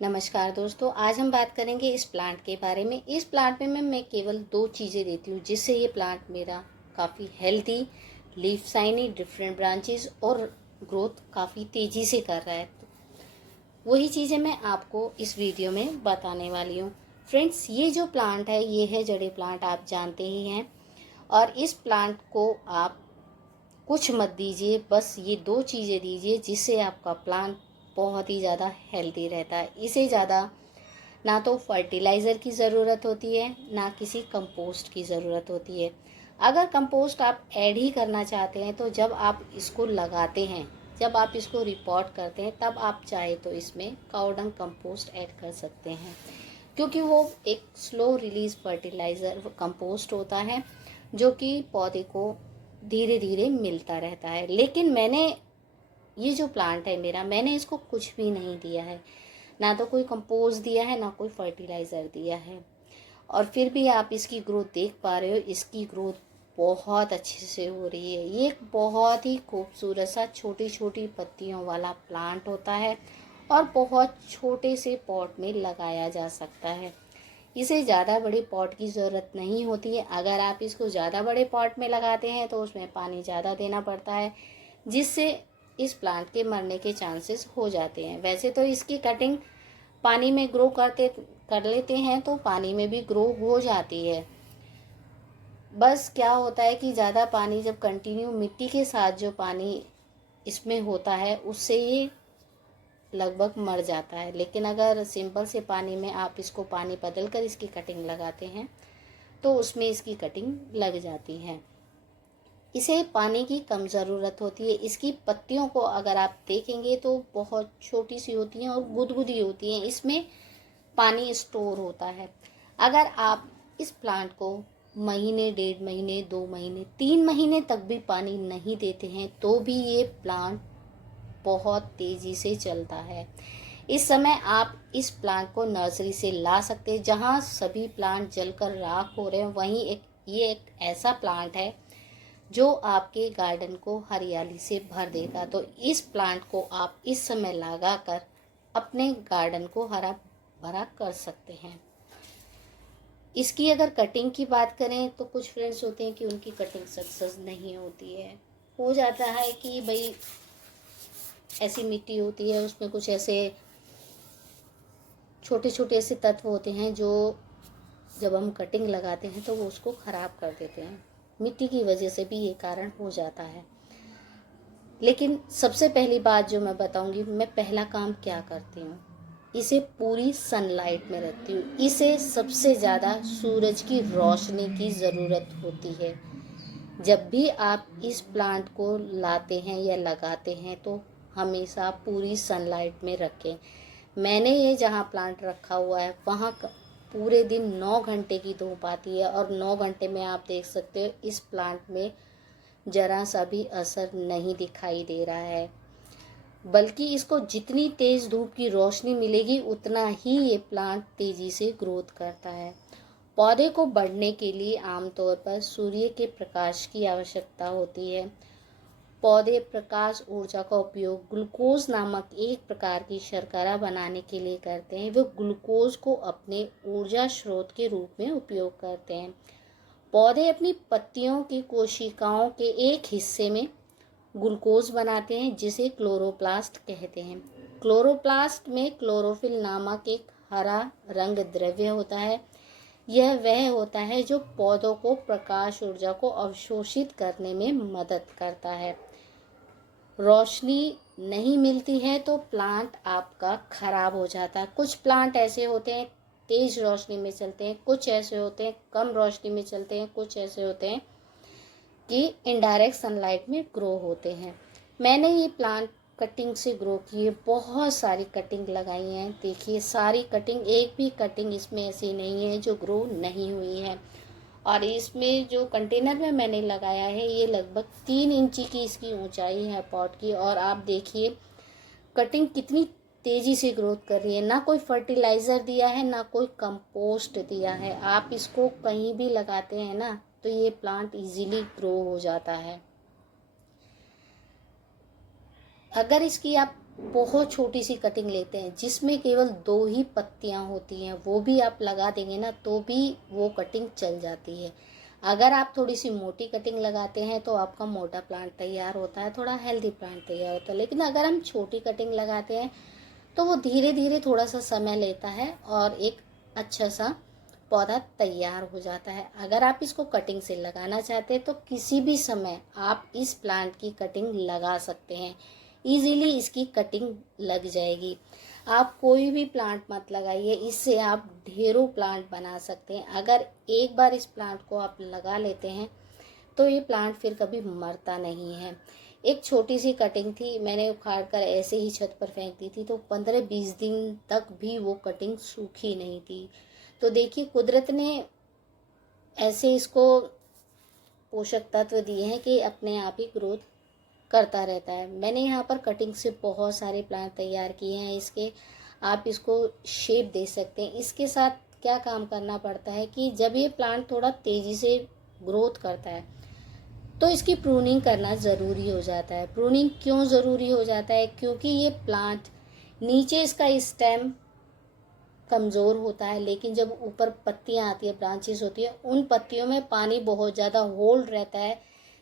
नमस्कार दोस्तों, आज हम बात करेंगे इस प्लांट के बारे में। इस प्लांट में मैं केवल दो चीज़ें देती हूँ जिससे ये प्लांट मेरा काफ़ी healthy, leaf shiny, different branches और ग्रोथ काफ़ी तेज़ी से कर रहा है। वही चीज़ें मैं आपको इस वीडियो में बताने वाली हूँ। फ्रेंड्स, ये जो प्लांट है ये है जड़ी प्लांट, आप जानते ही हैं। और इस प्लांट को आप कुछ मत दीजिए, बस ये दो चीज़ें दीजिए जिससे आपका प्लांट बहुत ही ज़्यादा हेल्दी रहता है। इसे ज़्यादा ना तो फर्टिलाइज़र की ज़रूरत होती है, ना किसी कंपोस्ट की ज़रूरत होती है। अगर कंपोस्ट आप ऐड ही करना चाहते हैं तो जब आप इसको लगाते हैं, जब आप इसको रिपोर्ट करते हैं, तब आप चाहे तो इसमें काऊ डंग कंपोस्ट ऐड कर सकते हैं, क्योंकि वो एक स्लो रिलीज फर्टिलाइज़र कंपोस्ट होता है जो कि पौधे को धीरे धीरे मिलता रहता है। लेकिन ये जो प्लांट है मेरा, मैंने इसको कुछ भी नहीं दिया है, ना तो कोई कंपोस्ट दिया है, ना कोई फर्टिलाइज़र दिया है। और फिर भी आप इसकी ग्रोथ देख पा रहे हो। इसकी ग्रोथ बहुत अच्छे से हो रही है। ये एक बहुत ही खूबसूरत सा छोटी छोटी पत्तियों वाला प्लांट होता है और बहुत छोटे से पॉट में लगाया जा सकता है। इसे ज़्यादा बड़े पॉट की ज़रूरत नहीं होती है। अगर आप इसको ज़्यादा बड़े पॉट में लगाते हैं तो उसमें पानी ज़्यादा देना पड़ता है, जिससे इस प्लांट के मरने के चांसेस हो जाते हैं। वैसे तो इसकी कटिंग पानी में ग्रो कर लेते हैं तो पानी में भी ग्रो हो जाती है। बस क्या होता है कि ज़्यादा पानी जब कंटिन्यू मिट्टी के साथ जो पानी इसमें होता है उससे ये लगभग मर जाता है। लेकिन अगर सिंपल से पानी में आप इसको पानी बदल कर इसकी कटिंग लगाते हैं तो उसमें इसकी कटिंग लग जाती है। इसे पानी की कम ज़रूरत होती है। इसकी पत्तियों को अगर आप देखेंगे तो बहुत छोटी सी होती हैं और गुदगुदी होती हैं। इसमें पानी स्टोर होता है। अगर आप इस प्लांट को महीने, 1.5 महीने, 2 महीने, 3 महीने तक भी पानी नहीं देते हैं तो भी ये प्लांट बहुत तेज़ी से चलता है। इस समय आप इस प्लांट को नर्सरी से ला सकते हैं। जहाँ सभी प्लांट जलकर राख हो रहे हैं, वहीं ये एक ऐसा प्लांट है जो आपके गार्डन को हरियाली से भर देगा। तो इस प्लांट को आप इस समय लगाकर अपने गार्डन को हरा भरा कर सकते हैं। इसकी अगर कटिंग की बात करें तो कुछ फ्रेंड्स होते हैं कि उनकी कटिंग सक्सेस नहीं होती है। हो जाता है कि भाई ऐसी मिट्टी होती है, उसमें कुछ ऐसे छोटे छोटे ऐसे तत्व होते हैं जो जब हम कटिंग लगाते हैं तो वो उसको ख़राब कर देते हैं। मिट्टी की वजह से भी ये कारण हो जाता है। लेकिन सबसे पहली बात जो मैं बताऊंगी, मैं पहला काम क्या करती हूँ, इसे पूरी सनलाइट में रखती हूँ। इसे सबसे ज़्यादा सूरज की रोशनी की ज़रूरत होती है। जब भी आप इस प्लांट को लाते हैं या लगाते हैं तो हमेशा पूरी सनलाइट में रखें। मैंने ये जहाँ प्लांट रखा हुआ है वहाँ पूरे दिन 9 घंटे की धूप आती है और 9 घंटे में आप देख सकते हो इस प्लांट में ज़रा सा भी असर नहीं दिखाई दे रहा है। बल्कि इसको जितनी तेज़ धूप की रोशनी मिलेगी उतना ही ये प्लांट तेज़ी से ग्रोथ करता है। पौधे को बढ़ने के लिए आमतौर पर सूर्य के प्रकाश की आवश्यकता होती है। पौधे प्रकाश ऊर्जा का उपयोग ग्लूकोज नामक एक प्रकार की शर्करा बनाने के लिए करते हैं। वे ग्लूकोज को अपने ऊर्जा स्रोत के रूप में उपयोग करते हैं। पौधे अपनी पत्तियों की कोशिकाओं के एक हिस्से में ग्लूकोज बनाते हैं जिसे क्लोरोप्लास्ट कहते हैं। क्लोरोप्लास्ट में क्लोरोफिल नामक एक हरा रंग द्रव्य होता है। यह वह होता है जो पौधों को प्रकाश ऊर्जा को अवशोषित करने में मदद करता है। रोशनी नहीं मिलती है तो प्लांट आपका खराब हो जाता है। कुछ प्लांट ऐसे होते हैं तेज रोशनी में चलते हैं, कुछ ऐसे होते हैं कम रोशनी में चलते हैं, कुछ ऐसे होते हैं कि इनडायरेक्ट सनलाइट में ग्रो होते हैं। मैंने ये प्लांट कटिंग से ग्रो किए, बहुत सारी कटिंग लगाई हैं। देखिए सारी कटिंग, एक भी कटिंग इसमें ऐसी नहीं है जो ग्रो नहीं हुई है। और इसमें जो कंटेनर में मैंने लगाया है ये लगभग 3 इंची की इसकी ऊंचाई है पॉट की। और आप देखिए कटिंग कितनी तेज़ी से ग्रोथ कर रही है। ना कोई फर्टिलाइज़र दिया है, ना कोई कंपोस्ट दिया है। आप इसको कहीं भी लगाते हैं ना तो ये प्लांट इजीली ग्रो हो जाता है। अगर इसकी आप बहुत छोटी सी कटिंग लेते हैं जिसमें केवल 2 ही पत्तियां होती हैं, वो भी आप लगा देंगे ना तो भी वो कटिंग चल जाती है। अगर आप थोड़ी सी मोटी कटिंग लगाते हैं तो आपका मोटा प्लांट तैयार होता है, थोड़ा हेल्दी प्लांट तैयार होता है। लेकिन अगर हम छोटी कटिंग लगाते हैं तो वो धीरे धीरे थोड़ा सा समय लेता है और एक अच्छा सा पौधा तैयार हो जाता है। अगर आप इसको कटिंग से लगाना चाहते हैं तो किसी भी समय आप इस प्लांट की कटिंग लगा सकते हैं, इजीली इसकी कटिंग लग जाएगी। आप कोई भी प्लांट मत लगाइए, इससे आप ढेरों प्लांट बना सकते हैं। अगर एक बार इस प्लांट को आप लगा लेते हैं तो ये प्लांट फिर कभी मरता नहीं है। एक छोटी सी कटिंग थी, मैंने उखाड़ कर ऐसे ही छत पर फेंक दी थी, तो 15-20 दिन तक भी वो कटिंग सूखी नहीं थी। तो देखिए कुदरत ने ऐसे इसको पोषक तत्व दिए हैं कि अपने आप ही ग्रोथ करता रहता है। मैंने यहाँ पर कटिंग से बहुत सारे प्लांट तैयार किए हैं इसके। आप इसको शेप दे सकते हैं। इसके साथ क्या काम करना पड़ता है कि जब ये प्लांट थोड़ा तेज़ी से ग्रोथ करता है तो इसकी प्रूनिंग करना ज़रूरी हो जाता है। प्रूनिंग क्यों ज़रूरी हो जाता है? क्योंकि ये प्लांट नीचे इसका स्टेम कमज़ोर होता है, लेकिन जब ऊपर पत्तियां आती है, ब्रांचेस होती है, उन पत्तियों में पानी बहुत ज़्यादा होल्ड रहता है,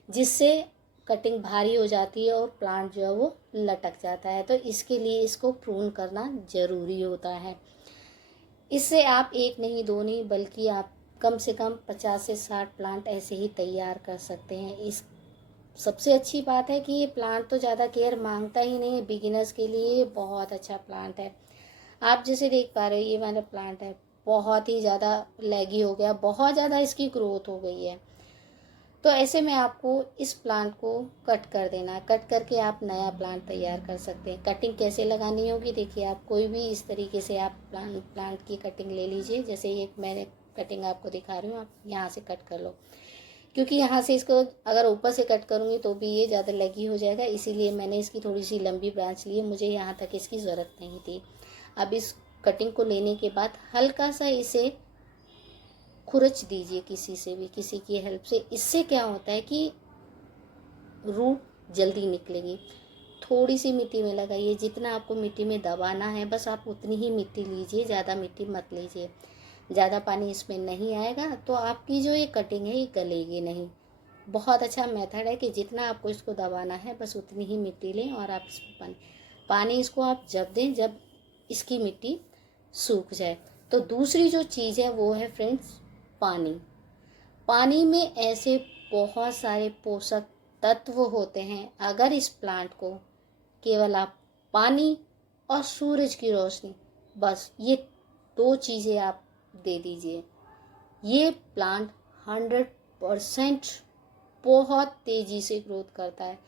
जिससे कटिंग भारी हो जाती है और प्लांट जो है वो लटक जाता है। तो इसके लिए इसको प्रून करना ज़रूरी होता है। इससे आप एक नहीं, दो नहीं, बल्कि आप कम से कम 50 से 60 प्लांट ऐसे ही तैयार कर सकते हैं। इस सबसे अच्छी बात है कि ये प्लांट तो ज़्यादा केयर मांगता ही नहीं है। बिगिनर्स के लिए ये बहुत अच्छा प्लांट है। आप जैसे देख पा रहे हो ये वाला प्लांट है, बहुत ही ज़्यादा लैगी हो गया, बहुत ज़्यादा इसकी ग्रोथ हो गई है। तो ऐसे में आपको इस प्लांट को कट कर देना है। कट करके आप नया प्लांट तैयार कर सकते हैं। कटिंग कैसे लगानी होगी, देखिए आप कोई भी इस तरीके से आप प्लांट की कटिंग ले लीजिए। जैसे ये मैंने कटिंग आपको दिखा रही हूँ, आप यहाँ से कट कर लो। क्योंकि यहाँ से इसको अगर ऊपर से कट करूँगी तो भी ये ज़्यादा लगी हो जाएगा, इसीलिए मैंने इसकी थोड़ी सी लंबी ब्रांच ली है, मुझे यहाँ तक इसकी ज़रूरत नहीं थी। अब इस कटिंग को लेने के बाद हल्का सा इसे खुरच दीजिए किसी से भी, किसी की हेल्प से। इससे क्या होता है कि रूट जल्दी निकलेगी। थोड़ी सी मिट्टी में लगाइए, जितना आपको मिट्टी में दबाना है बस आप उतनी ही मिट्टी लीजिए, ज़्यादा मिट्टी मत लीजिए। ज़्यादा पानी इसमें नहीं आएगा तो आपकी जो ये कटिंग है ये गलेगी नहीं। बहुत अच्छा मेथड है कि जितना आपको इसको दबाना है बस उतनी ही मिट्टी लें और आप इसमें पानी इसको आप जब दें जब इसकी मिट्टी सूख जाए। तो दूसरी जो चीज़ है वो है फ्रेंड्स पानी। पानी में ऐसे बहुत सारे पोषक तत्व होते हैं, अगर इस प्लांट को केवल आप पानी और सूरज की रोशनी, बस ये 2 चीज़ें आप दे दीजिए, ये प्लांट 100% बहुत तेज़ी से ग्रोथ करता है।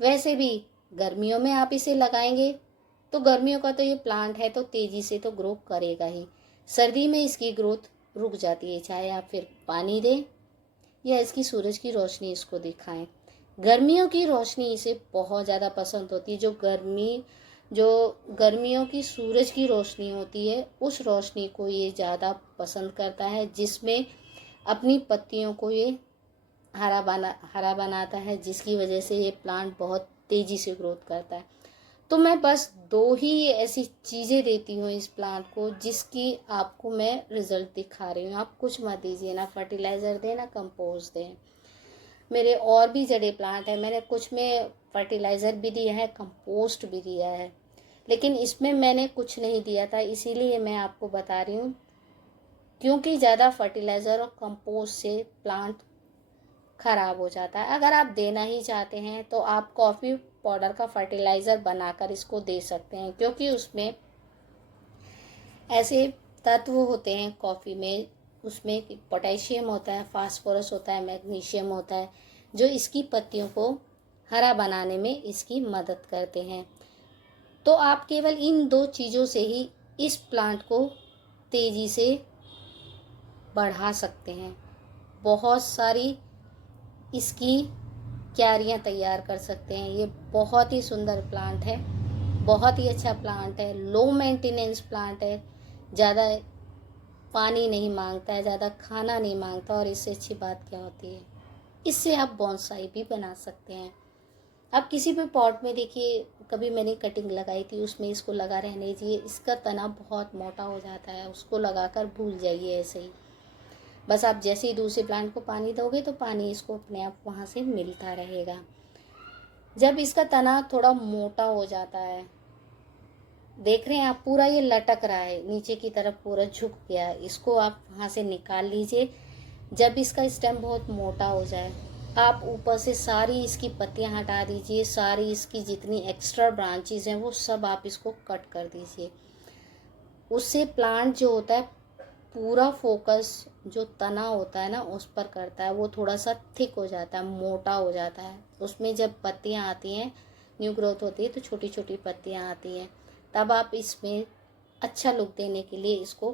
वैसे भी गर्मियों में आप इसे लगाएंगे तो गर्मियों का तो ये प्लांट है तो तेज़ी से तो ग्रो करेगा ही। सर्दी में इसकी ग्रोथ रुक जाती है, चाहे आप फिर पानी दें या इसकी सूरज की रोशनी इसको दिखाएं। गर्मियों की रोशनी इसे बहुत ज़्यादा पसंद होती है। जो गर्मियों की सूरज की रोशनी होती है उस रोशनी को ये ज़्यादा पसंद करता है, जिसमें अपनी पत्तियों को ये हरा बनाता है, जिसकी वजह से ये प्लांट बहुत तेज़ी से ग्रोथ करता है। तो मैं बस 2 ही ऐसी चीज़ें देती हूँ इस प्लांट को जिसकी आपको मैं रिज़ल्ट दिखा रही हूँ। आप कुछ मत दीजिए, ना फर्टिलाइज़र दें ना कंपोस्ट दें। मेरे और भी जड़े प्लांट हैं, मैंने कुछ में फर्टिलाइज़र भी दिया है, कंपोस्ट भी दिया है, लेकिन इसमें मैंने कुछ नहीं दिया था, इसीलिए मैं आपको बता रही हूँ। क्योंकि ज़्यादा फर्टिलाइज़र और कंपोस्ट से प्लांट ख़राब हो जाता है। अगर आप देना ही चाहते हैं तो आप कॉफ़ी पाउडर का फर्टिलाइज़र बनाकर इसको दे सकते हैं, क्योंकि उसमें ऐसे तत्व होते हैं कॉफ़ी में, उसमें पोटेशियम होता है, फास्फोरस होता है, मैग्नीशियम होता है, जो इसकी पत्तियों को हरा बनाने में इसकी मदद करते हैं। तो आप केवल इन 2 चीज़ों से ही इस प्लांट को तेज़ी से बढ़ा सकते हैं। बहुत सारी इसकी क्यारियाँ तैयार कर सकते हैं। ये बहुत ही सुंदर प्लांट है, बहुत ही अच्छा प्लांट है, लो मेंटेनेंस प्लांट है, ज़्यादा पानी नहीं मांगता है, ज़्यादा खाना नहीं मांगता। और इससे अच्छी बात क्या होती है, इससे आप बोनसाई भी बना सकते हैं। आप किसी भी पॉट में देखिए, कभी मैंने कटिंग लगाई थी उसमें इसको लगा रहने दीजिए, इसका तना बहुत मोटा हो जाता है, उसको लगाकर भूल जाइए ऐसे ही। बस आप जैसे ही दूसरे प्लांट को पानी दोगे तो पानी इसको अपने आप वहाँ से मिलता रहेगा। जब इसका तना थोड़ा मोटा हो जाता है, देख रहे हैं आप, पूरा ये लटक रहा है नीचे की तरफ, पूरा झुक गया है, इसको आप वहाँ से निकाल लीजिए। जब इसका स्टेम बहुत मोटा हो जाए, आप ऊपर से सारी इसकी पत्तियां हटा दीजिए, सारी इसकी जितनी एक्स्ट्रा ब्रांचेस हैं वो सब आप इसको कट कर दीजिए। उससे प्लांट जो होता है पूरा फोकस जो तना होता है ना उस पर करता है, वो थोड़ा सा थिक हो जाता है, मोटा हो जाता है। उसमें जब पत्तियां आती हैं, न्यू ग्रोथ होती है तो छोटी छोटी पत्तियां आती हैं, तब आप इसमें अच्छा लुक देने के लिए इसको